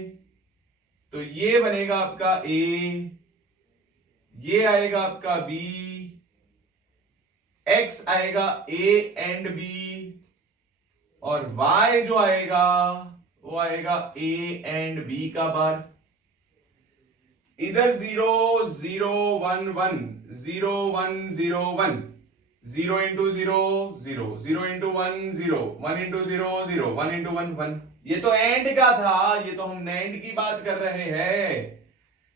तो ये बनेगा आपका a, ये आएगा आपका b, x आएगा a एंड b, और y जो आएगा वो आएगा a एंड b का बार। इधर 0 0 1 1 0 1 0 1, 0 इंटू 0 0, 0 इंटू 1 0, 1 इंटू 0 0, 1 इंटू 1 1। ये तो एंड का था, ये तो हम नैंड की बात कर रहे हैं।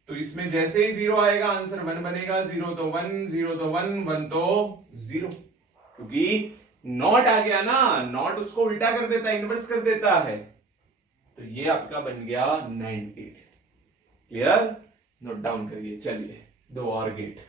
तो इसमें जैसे ही 0 आएगा आंसर 1 बनेगा, 0 तो 1, 0 तो 1, 1 तो 0, क्योंकि नॉट आ गया ना, नॉट उसको उल्टा कर देता है, इन्वर्स कर देता है। तो ये आपका बन गया NAND gate. Clear? Note down करिए। चलिए दो और गेट।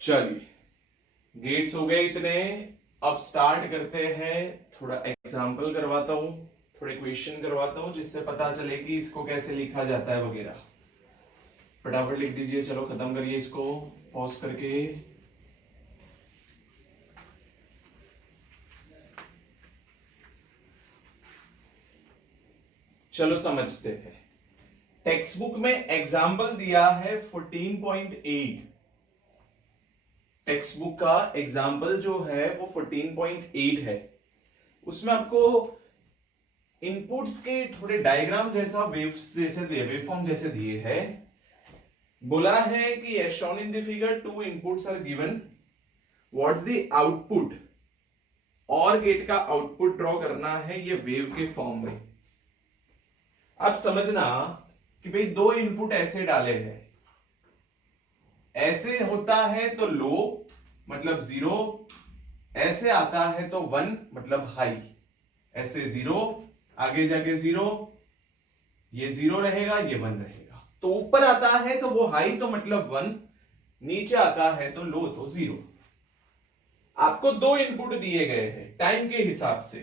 चलिए गेट्स हो गए इतने। अब स्टार्ट करते हैं, थोड़ा एग्जांपल करवाता हूं, थोड़े क्वेश्चन करवाता हूं, जिससे पता चले कि इसको कैसे लिखा जाता है वगैरह। फटाफट लिख दीजिए। चलो खत्म करिए इसको पॉज करके। चलो समझते हैं। टेक्स्ट बुक में एग्जाम्पल दिया है 14.8। टेक्स्ट बुक का एग्जाम्पल जो है वो 14.8 है। उसमें आपको इनपुट्स के थोड़े डायग्राम जैसा वेव्स जैसे दिए, वेवफॉर्म जैसे दिए हैं। बोला है कि as shown in the figure two inputs are given, what's the output, or gate का आउटपुट ड्रॉ करना है ये वेव के फॉर्म में। अब समझना कि भाई दो इनपुट ऐसे डाले हैं, ऐसे होता है तो लो मतलब जीरो, ऐसे आता है तो वन मतलब हाई, ऐसे जीरो आगे जाके जीरो, ये जीरो रहेगा ये वन रहेगा। तो ऊपर आता है तो वो हाई तो मतलब वन, नीचे आता है तो लो तो जीरो। आपको दो इनपुट दिए गए हैं टाइम के हिसाब से,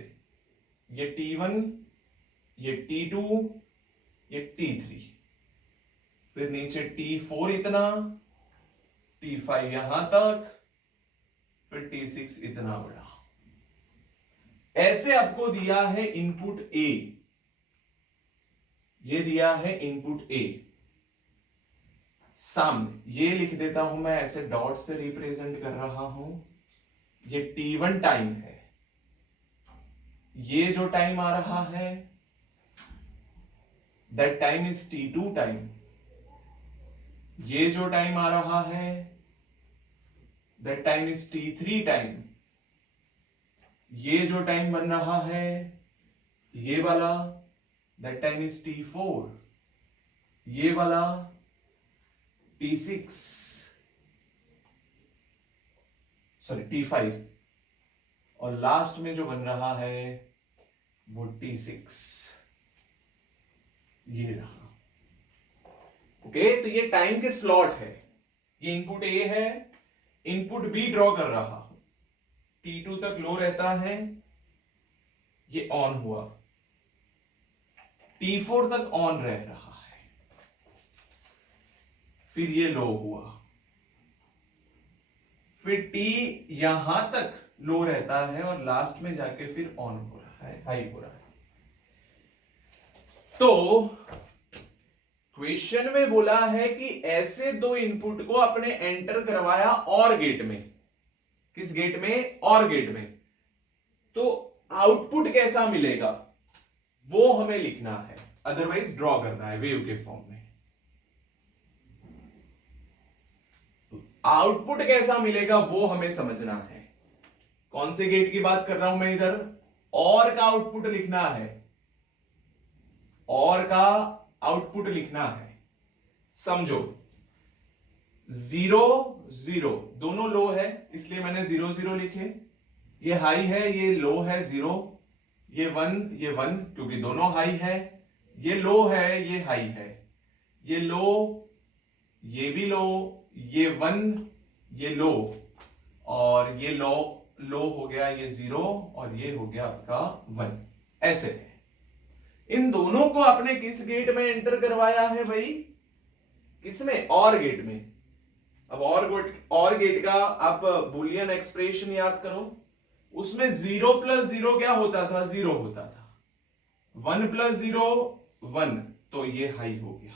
ये T1, ये T2, ये T3, फिर नीचे T4 इतना, T5 यहां तक, फिर T6 इतना बड़ा। ऐसे आपको दिया है इनपुट A, ये दिया है इनपुट A। सामने ये लिख देता हूं मैं, ऐसे डॉट से रिप्रेजेंट कर रहा हूं। ये T1 टाइम है, ये जो टाइम आ रहा है that time is T2 time. ये जो टाइम आ रहा है that time is T3 time. ये जो टाइम बन रहा है ये वाला दैट टाइम इज T4। ये वाला T6, सॉरी T5, और लास्ट में जो बन रहा है वो T6 ये रहा। ओके, तो ये टाइम के स्लॉट है। ये इनपुट A है, इनपुट B ड्रॉ कर रहा, T2 तक लो रहता है, ये ऑन हुआ, T4 तक ऑन रह रहा है, फिर ये लो हुआ, फिर T यहां तक लो रहता है और लास्ट में जाके फिर ऑन हो रहा है, हाई हो रहा है। तो क्वेश्चन में बोला है कि ऐसे दो इनपुट को आपने एंटर करवाया और गेट में, किस गेट में? और गेट में। तो आउटपुट कैसा मिलेगा वो हमें लिखना है, अदरवाइज ड्रॉ करना है वेव के फॉर्म में। आउटपुट कैसा मिलेगा वो हमें समझना है। कौन से गेट की बात कर रहा हूं मैं इधर? और का आउटपुट लिखना है, और का आउटपुट लिखना है। समझो, 0 0 दोनों लो है इसलिए मैंने 0 0 लिखे। ये हाई है, ये लो है 0, ये 1 क्योंकि दोनों हाई है। ये लो है, ये हाई है, ये लो, ये भी लो, ये 1, ये लो, और ये लो हो गया, ये 0, और ये हो गया आपका 1। ऐसे है। इन दोनों को आपने किस गेट में एंटर करवाया है भाई? किसमें? और गेट में। अब और गेट का आप बुलियन एक्सप्रेशन याद करो, उसमें 0 + 0 क्या होता था? 0 होता था। 1 + 0 1, तो ये हाई हो गया।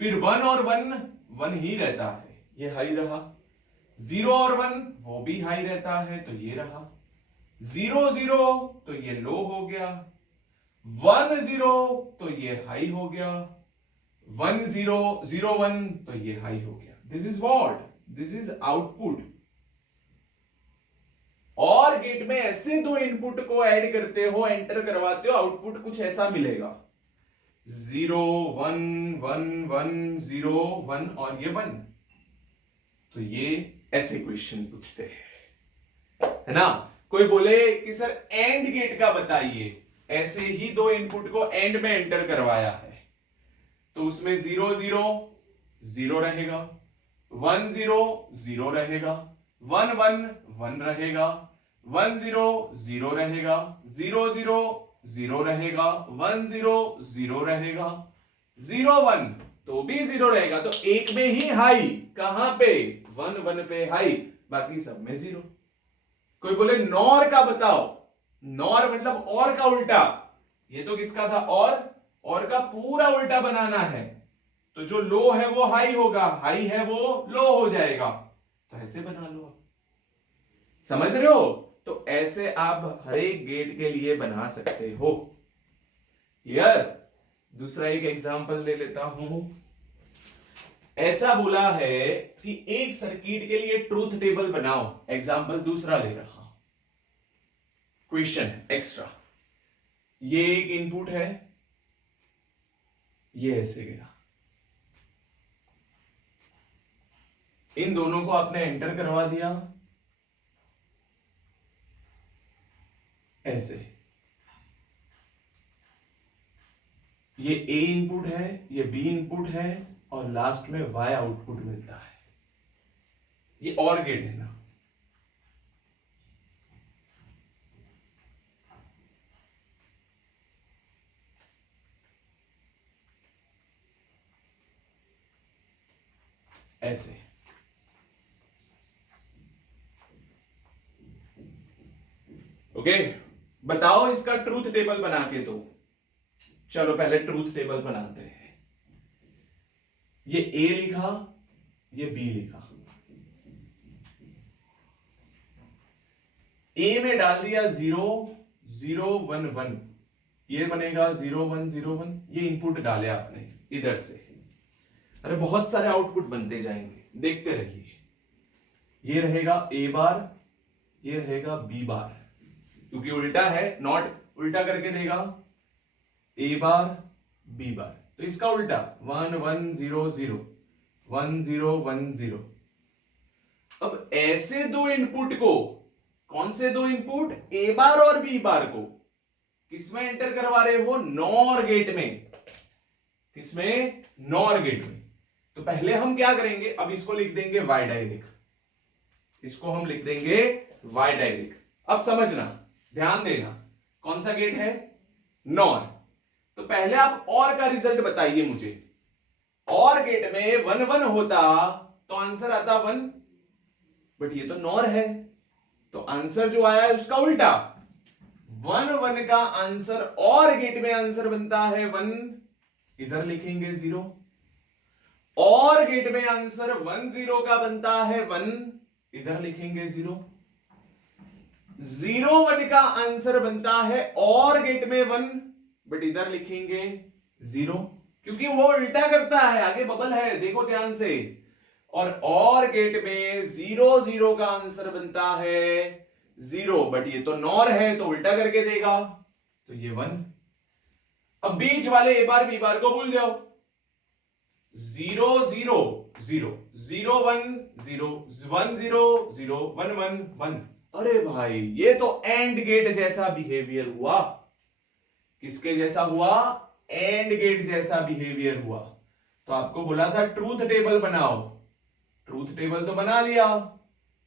फिर 1 और 1 ही रहता है, ये हाई रहा। 0 और 1 वो भी हाई रहता है, तो ये रहा। 0 0 तो ये लो हो गया, 1 0 तो ये हाई हो गया, 1 0 0 1 तो ये हाई हो गया। This is what? This is output. Or gate में ऐसे दो इनपुट को ऐड करते हो, एंटर करवाते हो, आउटपुट कुछ ऐसा मिलेगा, 0 1 1 1 0 1 और ये 1। तो ये ऐसे क्वेश्चन पूछते हैं, है ना? कोई बोले कि सर एंड गेट का बताइए, ऐसे ही दो इनपुट को एंड में एंटर करवाया है, तो उसमें 0 0 0 रहेगा, 1 0 0 रहेगा, 1 1 1 रहेगा, 1 0 0 रहेगा, 0 0 0 रहेगा, 1 0 0 रहेगा, 0 1 तो भी 0 रहेगा। तो एक में ही हाई, कहां पे? 1 1 पे हाई, बाकी सब में 0। कोई बोले नॉर का बताओ, नॉर मतलब और का उल्टा, ये तो किसका था, और का पूरा उल्टा बनाना है, तो जो लो है वो हाई होगा, हाई है वो लो हो जाएगा, तो ऐसे बना लो आप। समझ रहे हो? तो ऐसे आप हर एक गेट के लिए बना सकते हो। क्लियर? दूसरा एक एग्जांपल ले लेता हूं। ऐसा बोला है कि एक सर्किट के लिए ट्रूथ टेबल बनाओ। एग्जांपल दूसरा ले रहा हूं, क्वेश्चन एक्स्ट्रा। ये एक इनपुट है, ये ऐसे गिरा, इन दोनों को आपने एंटर करवा दिया ऐसे। ये ए इनपुट है, ये बी इनपुट है, और लास्ट में वाई आउटपुट मिलता है। ये और गेट है ना, ऐसे। ओके, बताओ इसका ट्रूथ टेबल बना के दो। चलो पहले ट्रूथ टेबल बनाते हैं। ये ए लिखा, ये बी लिखा, ए में डाल दिया 0 0 1 1, ये बनेगा 0 1 0 1। ये इनपुट डाले आपने इधर से, अरे बहुत सारे आउटपुट बनते जाएंगे, देखते रहिए। ये रहेगा ए बार, ये रहेगा बी बार, क्योंकि उल्टा है, नॉट उल्टा करके देगा ए बार बी बार, तो इसका उल्टा 1 1 0 0 1 0 1 0। अब ऐसे दो इनपुट को, कौन से दो इनपुट, ए बार और बी बार को किसमें एंटर करवा रहे हो, नॉर गेट में। किसमें, नॉर गेट में। तो पहले हम क्या करेंगे, अब इसको लिख देंगे वाई डायरेक्ट, इसको हम लिख देंगे वाई डायरेक्ट। अब समझना, ध्यान देना, कौन सा गेट है, नॉर। तो पहले आप और का रिजल्ट बताइए मुझे। और गेट में 1 1 होता तो आंसर आता 1, बट ये तो नॉर है, तो आंसर जो आया है उसका उल्टा। 1 1 का आंसर, और गेट में आंसर बनता है 1, इधर लिखेंगे 0। और गेट में आंसर 1 0 का बनता है 1, इधर लिखेंगे 0। 0 1 का आंसर बनता है और गेट में 1, बट इधर लिखेंगे 0, क्योंकि वो उल्टा करता है, आगे बबल है, देखो ध्यान से। और गेट में 0 0 का आंसर बनता है 0, बट ये तो नॉर है, तो उल्टा करके देगा, तो ये 1। अब बीच वाले ए बार बी बार को भूल जाओ, 0 0 0 0 1 0 1 0 0 1 1 1। अरे भाई ये तो एंड गेट जैसा बिहेवियर हुआ। किसके जैसा हुआ, एंड गेट जैसा बिहेवियर हुआ। तो आपको बोला था ट्रूथ टेबल बनाओ, ट्रूथ टेबल तो बना लिया,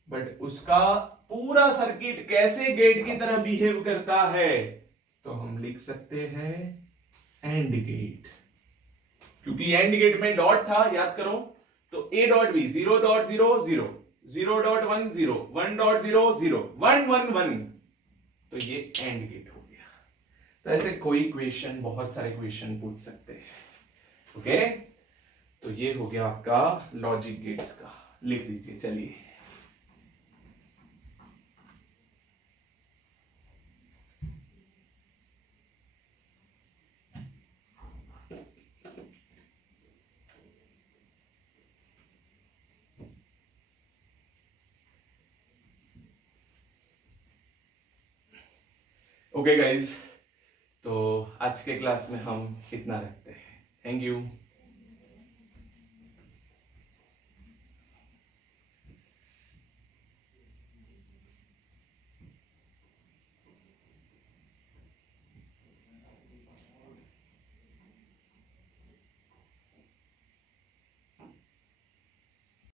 बट उसका पूरा सर्किट कैसे गेट की तरह बिहेव करता है, तो हम लिख सकते हैं एंड गेट। क्योंकि एंड गेट में डॉट था, याद करो, तो A dot B 0 dot 0 0 0 dot 1 0 1 dot 0 0 1 1 1, तो ये एंड गेट हो गया। तो ऐसे कोई क्वेश्चन, बहुत सारे क्वेश्चन पूछ सकते हैं। ओके, तो ये हो गया आपका लॉजिक गेट्स का, लिख दीजिए। चलिए ओके गाइज, तो आज के क्लास में हम इतना रखते हैं। Thank you.